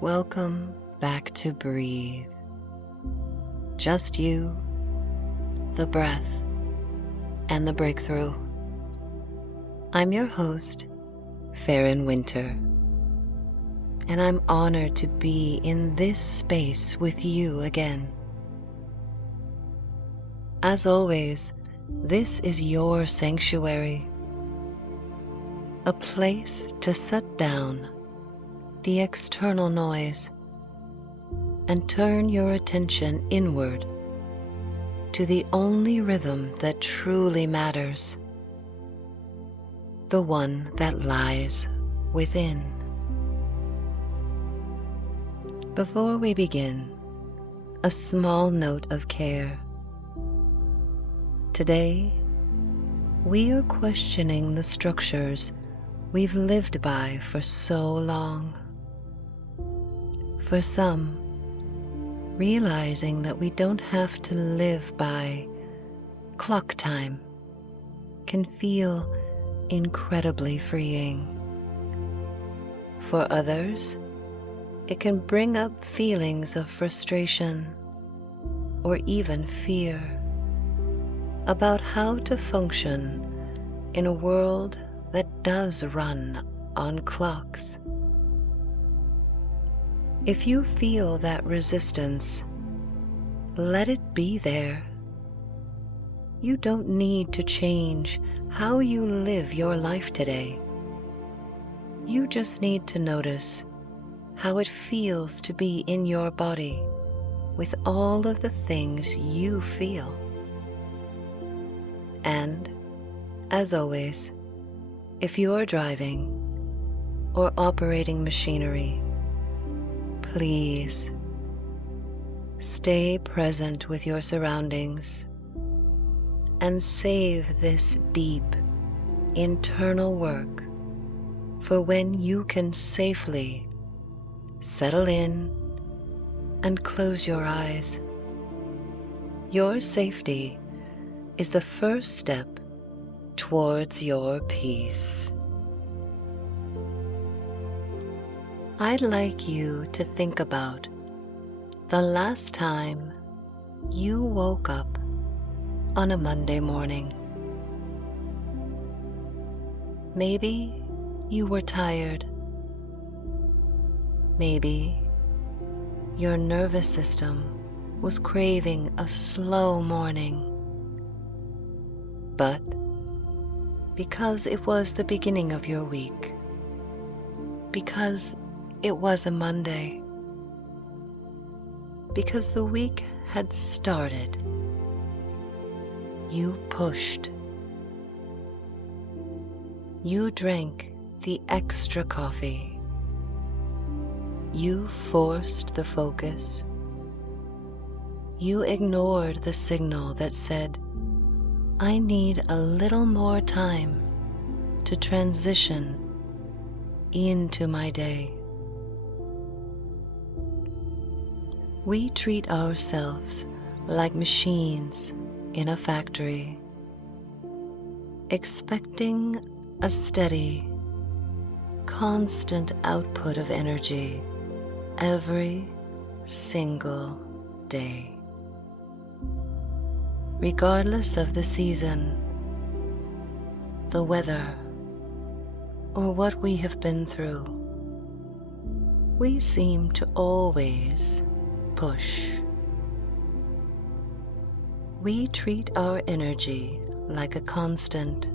Welcome back to Breathe. Just you, the breath, and the breakthrough. I'm your host, Farron Winter, and I'm honored to be in this space with you again. As always, this is your sanctuary, a place to set down the external noise and turn your attention inward to the only rhythm that truly matters, the one that lies within. Before we begin, a small note of care. Today, we are questioning the structures we've lived by for so long. For some, realizing that we don't have to live by clock time can feel incredibly freeing. For others, it can bring up feelings of frustration or even fear about how to function in a world that does run on clocks. If you feel that resistance, let it be there. You don't need to change how you live your life today. You just need to notice how it feels to be in your body with all of the things you feel. And, as always, if you are driving or operating machinery, please stay present with your surroundings and save this deep internal work for when you can safely settle in and close your eyes. Your safety is the first step towards your peace. I'd like you to think about the last time you woke up on a Monday morning. Maybe you were tired. Maybe your nervous system was craving a slow morning. But because it was the beginning of your week, because it was a Monday, because the week had started, you pushed. You drank the extra coffee. You forced the focus. You ignored the signal that said, I need a little more time to transition into my day. We treat ourselves like machines in a factory, expecting a steady, constant output of energy every single day. Regardless of the season, the weather, or what we have been through, we seem to always push. We treat our energy like a constant,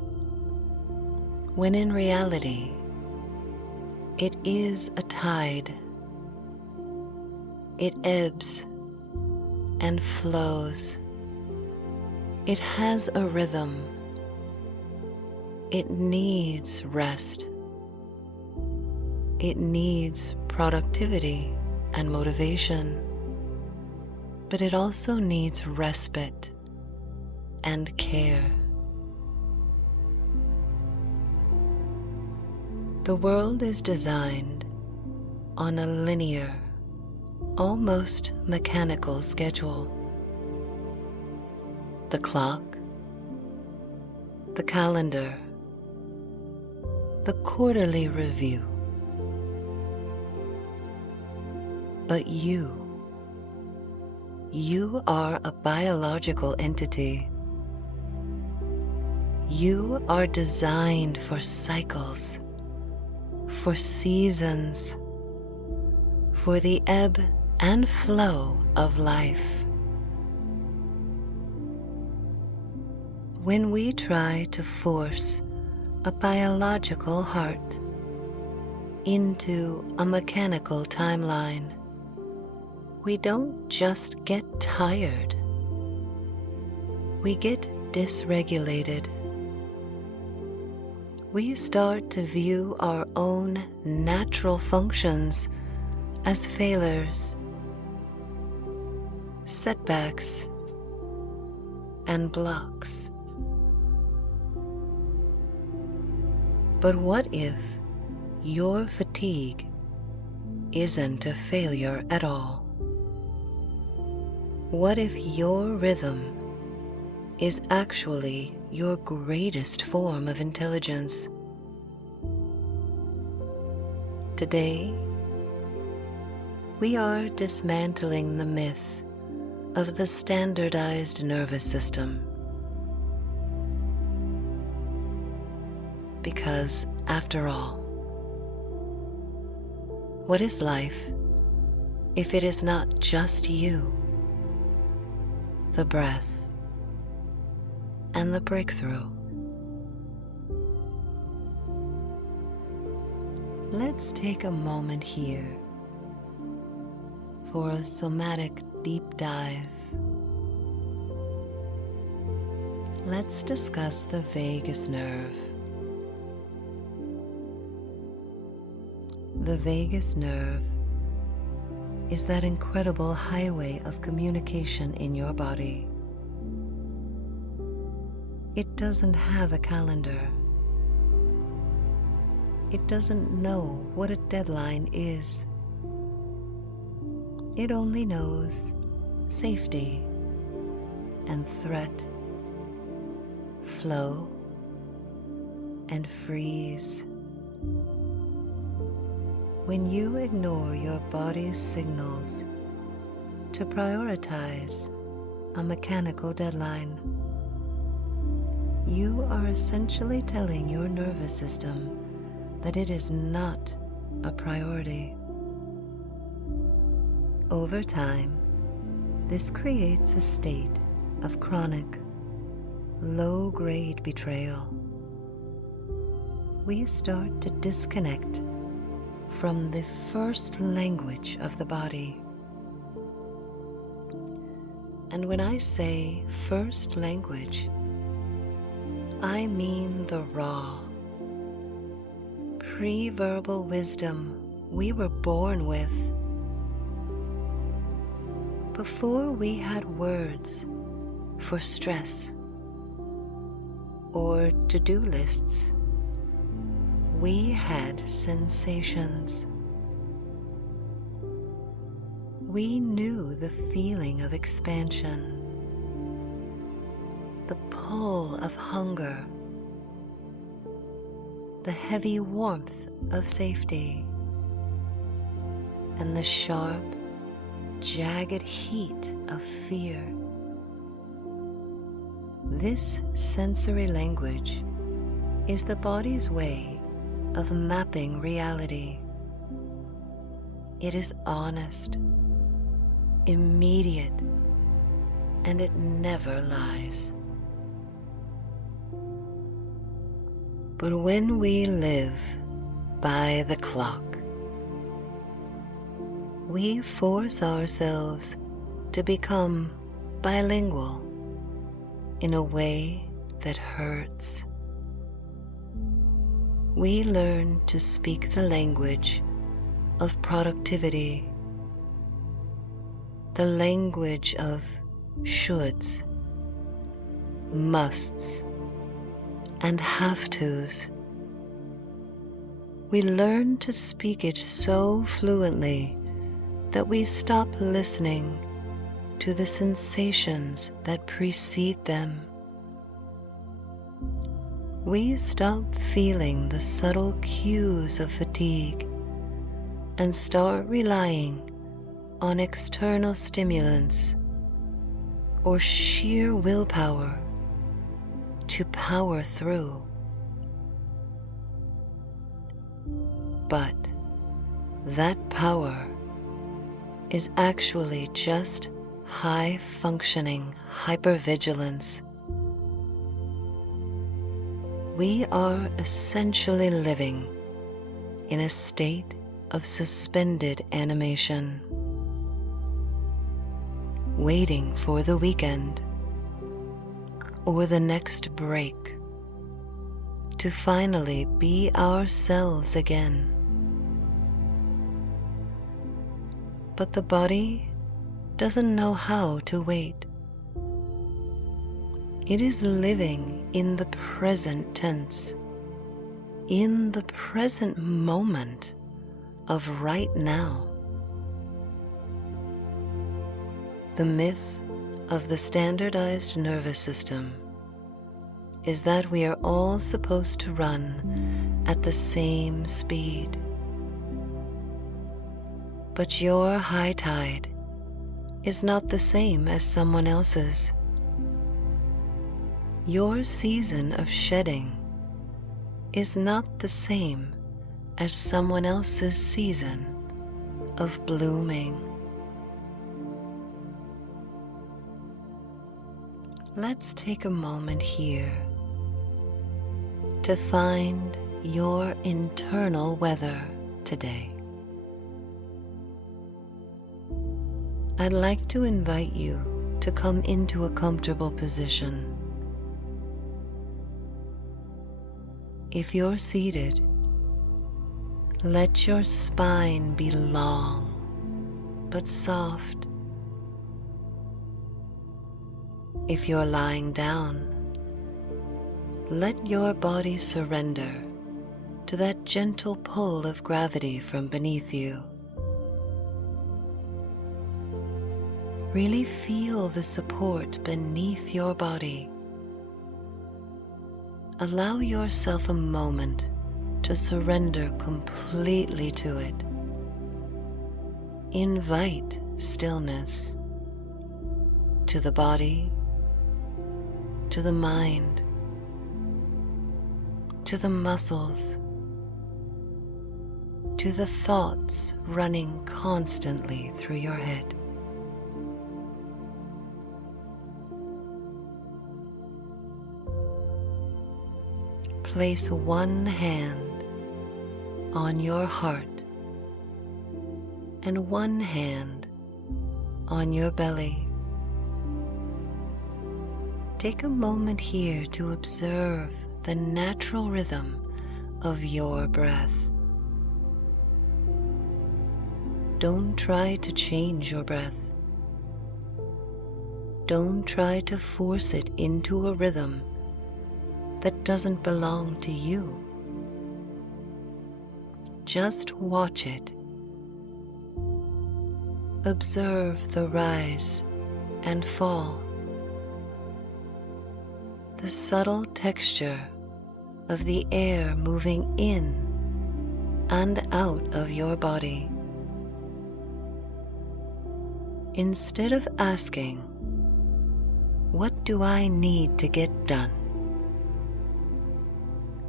when in reality, it is a tide. It ebbs and flows. It has a rhythm. It needs rest. It needs productivity and motivation. But it also needs respite and care. The world is designed on a linear, almost mechanical schedule. The clock, the calendar, the quarterly review. But you are a biological entity. You are designed for cycles, for seasons, for the ebb and flow of life. When we try to force a biological heart into a mechanical timeline, we don't just get tired. We get dysregulated. We start to view our own natural functions as failures, setbacks, and blocks. But what if your fatigue isn't a failure at all? What if your rhythm is actually your greatest form of intelligence? Today, we are dismantling the myth of the standardized nervous system. Because, after all, what is life if it is not just you, the breath, and the breakthrough? Let's take a moment here for a somatic deep dive. Let's discuss the vagus nerve. The vagus nerve is that incredible highway of communication in your body. It doesn't have a calendar. It doesn't know what a deadline is. It only knows safety and threat, flow and freeze. When you ignore your body's signals to prioritize a mechanical deadline, you are essentially telling your nervous system that it is not a priority. Over time, this creates a state of chronic, low-grade betrayal. We start to disconnect from the first language of the body. And when I say first language, I mean the raw, pre-verbal wisdom we were born with. Before we had words for stress or to-do lists, we had sensations. We knew the feeling of expansion, the pull of hunger, the heavy warmth of safety, and the sharp, jagged heat of fear. This sensory language is the body's way of mapping reality. It is honest, immediate, and it never lies. But when we live by the clock, we force ourselves to become bilingual in a way that hurts. We learn to speak the language of productivity, the language of shoulds, musts, and have-tos. We learn to speak it so fluently that we stop listening to the sensations that precede them. We stop feeling the subtle cues of fatigue and start relying on external stimulants or sheer willpower to power through. But that power is actually just high-functioning hypervigilance. We are essentially living in a state of suspended animation, waiting for the weekend or the next break to finally be ourselves again. But the body doesn't know how to wait. It is living in the present tense, in the present moment of right now. The myth of the standardized nervous system is that we are all supposed to run at the same speed. But your high tide is not the same as someone else's. Your season of shedding is not the same as someone else's season of blooming. Let's take a moment here to find your internal weather today. I'd like to invite you to come into a comfortable position. If you're seated, let your spine be long but soft. If you're lying down, let your body surrender to that gentle pull of gravity from beneath you. Really feel the support beneath your body. Allow yourself a moment to surrender completely to it. Invite stillness to the body, to the mind, to the muscles, to the thoughts running constantly through your head. Place one hand on your heart and one hand on your belly. Take a moment here to observe the natural rhythm of your breath. Don't try to change your breath. Don't try to force it into a rhythm that doesn't belong to you. Just watch it. Observe the rise and fall, the subtle texture of the air moving in and out of your body. Instead of asking, "What do I need to get done?"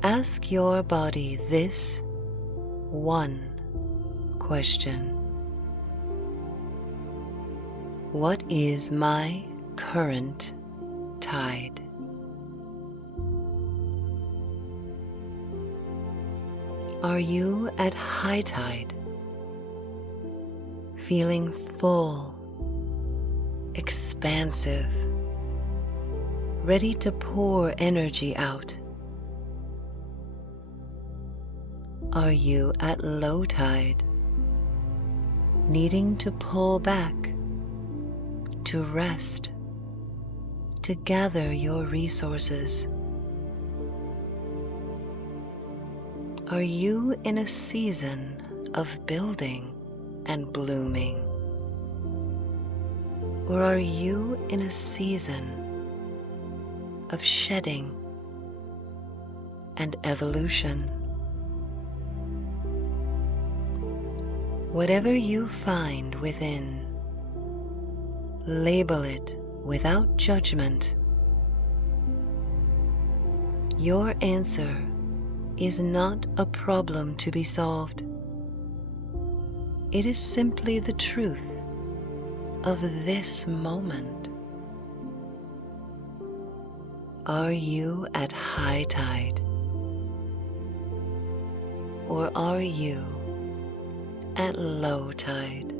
ask your body this one question. What is my current tide? Are you at high tide? Feeling full, expansive, ready to pour energy out? Are you at low tide, needing to pull back, to rest, to gather your resources? Are you in a season of building and blooming? Or are you in a season of shedding and evolution? Whatever you find within, label it without judgment. Your answer is not a problem to be solved. It is simply the truth of this moment. Are you at high tide? Or are you at low tide?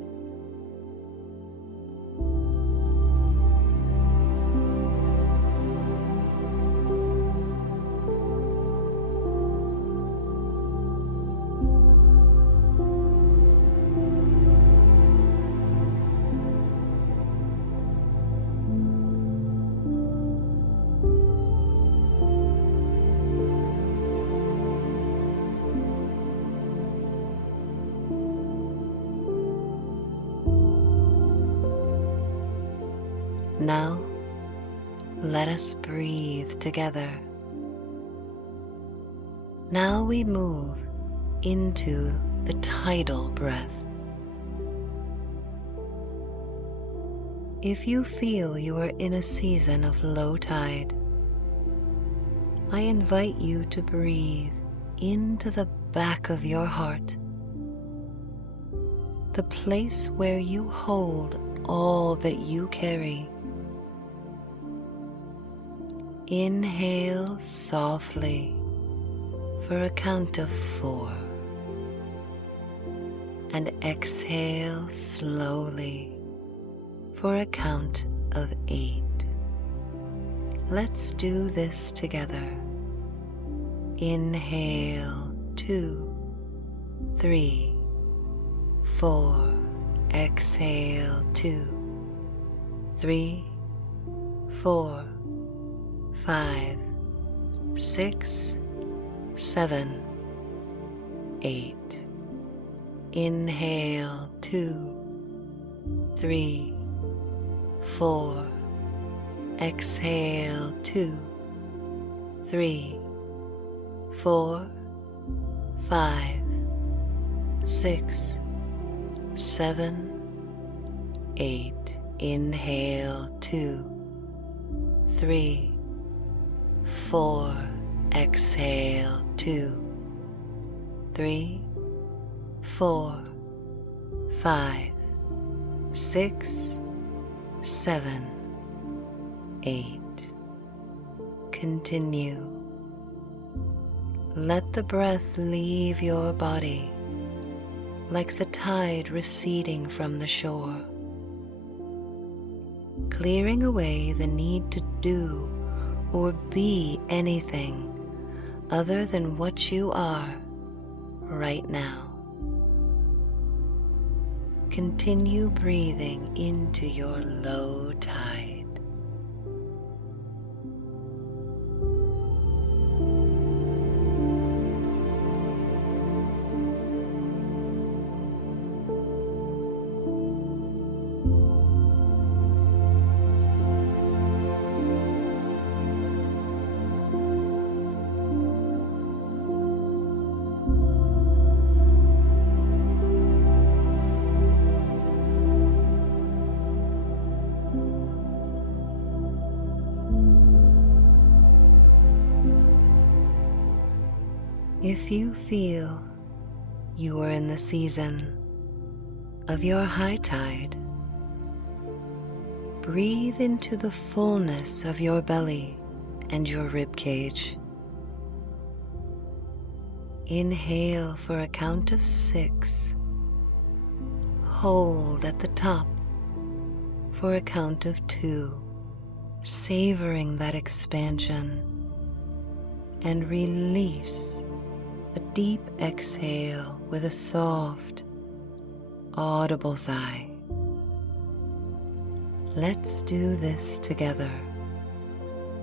Now, let us breathe together. Now we move into the tidal breath. If you feel you are in a season of low tide, I invite you to breathe into the back of your heart, the place where you hold all that you carry. Inhale softly for a count of 4 and exhale slowly for a count of 8. Let's do this together. Inhale 2, 3, 4. Exhale 2, 3, 4, 5, 6, 7, 8. Inhale 2, 3, 4. Exhale 2, 3, 4, 5, 6, 7, 8. Inhale 2, 3, 4. Exhale 2, 3, 4, 5, 6, 7, 8. Continue. Let the breath leave your body like the tide receding from the shore, clearing away the need to do or be anything other than what you are right now. Continue breathing into your low tide. If you feel you are in the season of your high tide, breathe into the fullness of your belly and your rib cage. Inhale for a count of 6. Hold at the top for a count of 2, savoring that expansion, and release a deep exhale with a soft, audible sigh. Let's do this together.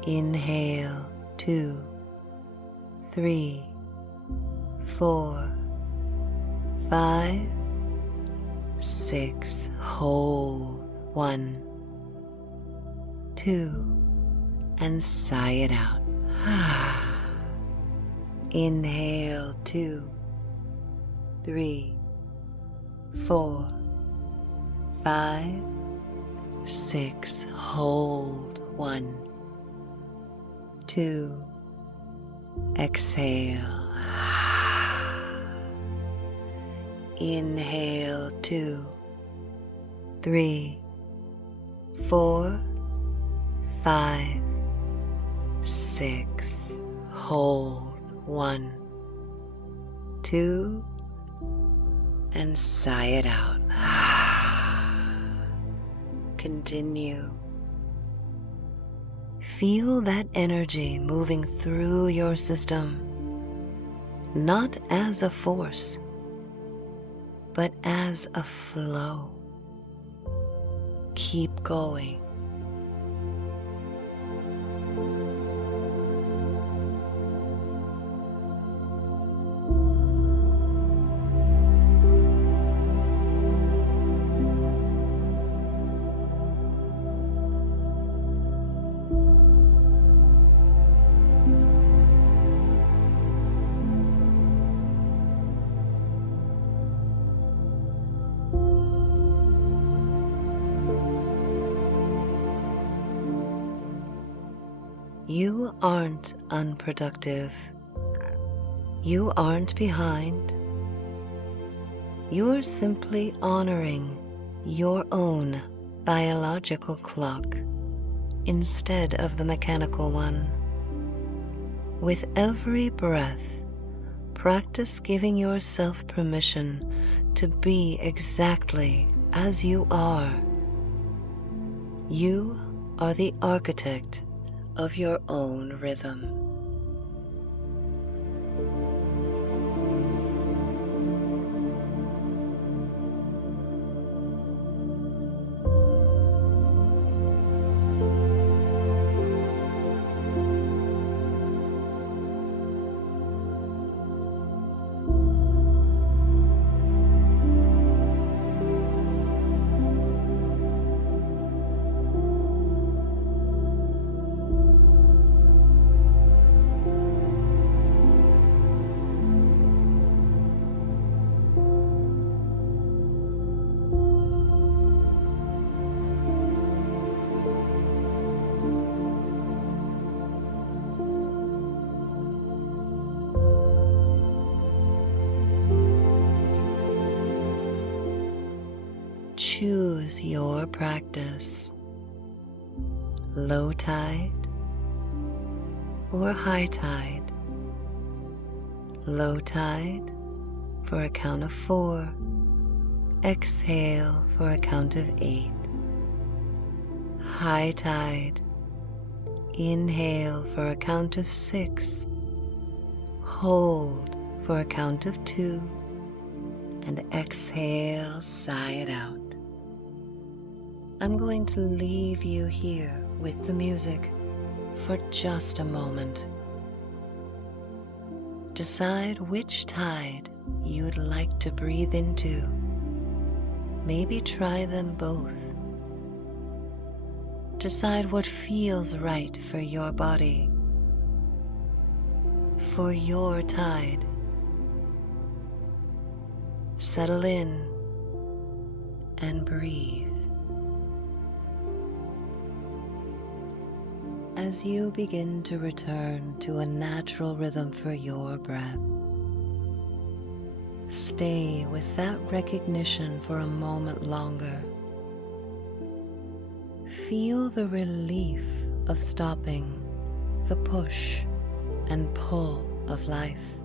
Inhale 2, 3, 4, 5, 6. Hold. 1, 2, and sigh it out. Inhale. 2, 3, 4, 5, 6. Hold. 1, 2. Exhale. Inhale. 2, 3, 4, 5, 6. Hold. 1, 2, and sigh it out. Continue. Feel that energy moving through your system, not as a force, but as a flow. Keep going. You aren't unproductive. You aren't behind. You're simply honoring your own biological clock instead of the mechanical one. With every breath, practice giving yourself permission to be exactly as you are. You are the architect of your own rhythm. Choose your practice. Low tide or high tide. Low tide for a count of 4. Exhale for a count of 8. High tide. Inhale for a count of 6. Hold for a count of 2. And exhale, sigh it out. I'm going to leave you here with the music for just a moment. Decide which tide you'd like to breathe into. Maybe try them both. Decide what feels right for your body, for your tide. Settle in and breathe. As you begin to return to a natural rhythm for your breath, stay with that recognition for a moment longer. Feel the relief of stopping the push and pull of life.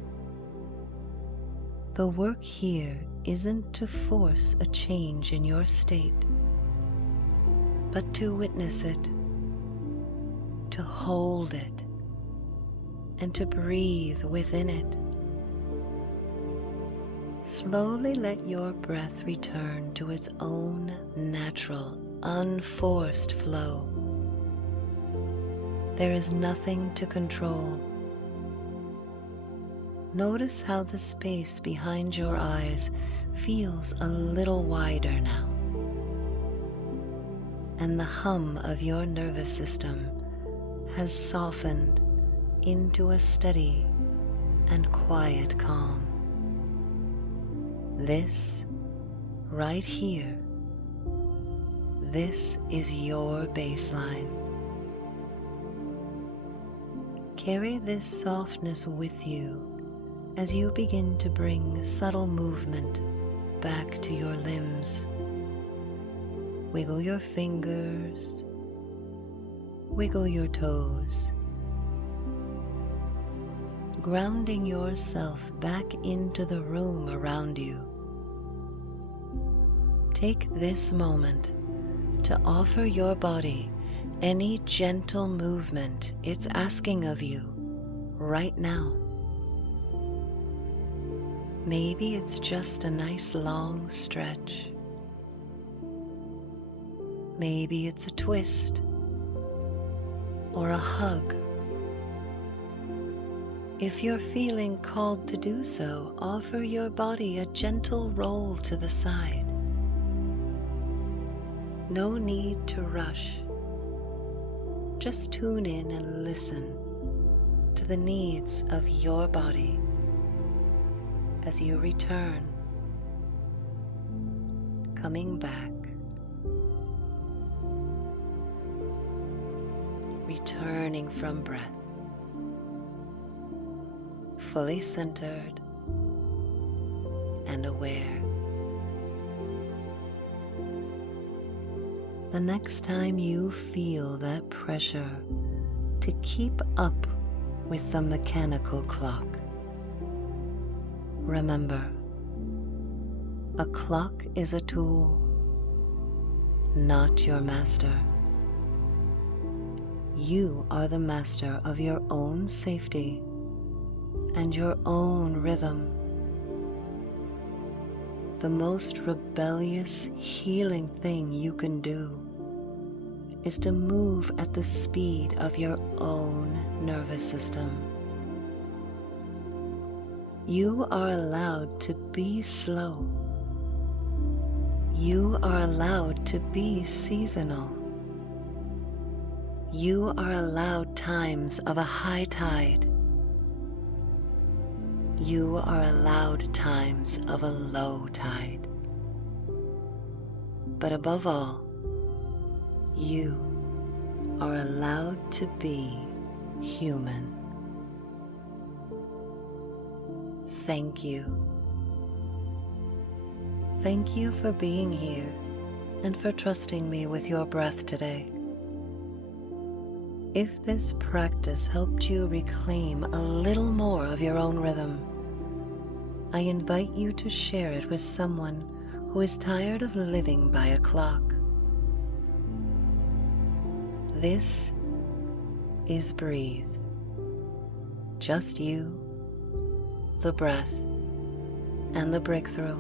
The work here isn't to force a change in your state, but to witness it, to hold it, and to breathe within it. Slowly let your breath return to its own natural, unforced flow. There is nothing to control, Notice how the space behind your eyes feels a little wider now, and the hum of your nervous system has softened into a steady and quiet calm. This, right here, this is your baseline. Carry this softness with you as you begin to bring subtle movement back to your limbs. Wiggle your fingers, wiggle your toes, grounding yourself back into the room around you. Take this moment to offer your body any gentle movement it's asking of you right now. Maybe it's just a nice long stretch. Maybe it's a twist or a hug. If you're feeling called to do so, offer your body a gentle roll to the side. No need to rush. Just tune in and listen to the needs of your body as you return, coming back, returning from breath, fully centered and aware. The next time you feel that pressure to keep up with the mechanical clock, remember, a clock is a tool, not your master. You are the master of your own safety and your own rhythm. The most rebellious, healing thing you can do is to move at the speed of your own nervous system. You are allowed to be slow. You are allowed to be seasonal. You are allowed times of a high tide. You are allowed times of a low tide. But above all, you are allowed to be human. Thank you. Thank you for being here and for trusting me with your breath today. If this practice helped you reclaim a little more of your own rhythm, I invite you to share it with someone who is tired of living by a clock. This is Breathe. Just you, the breath, and the breakthrough.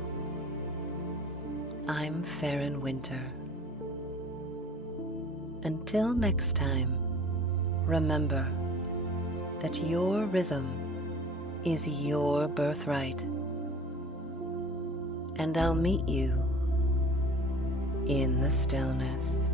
I'm Farron Winter. Until next time, remember that your rhythm is your birthright, and I'll meet you in the stillness.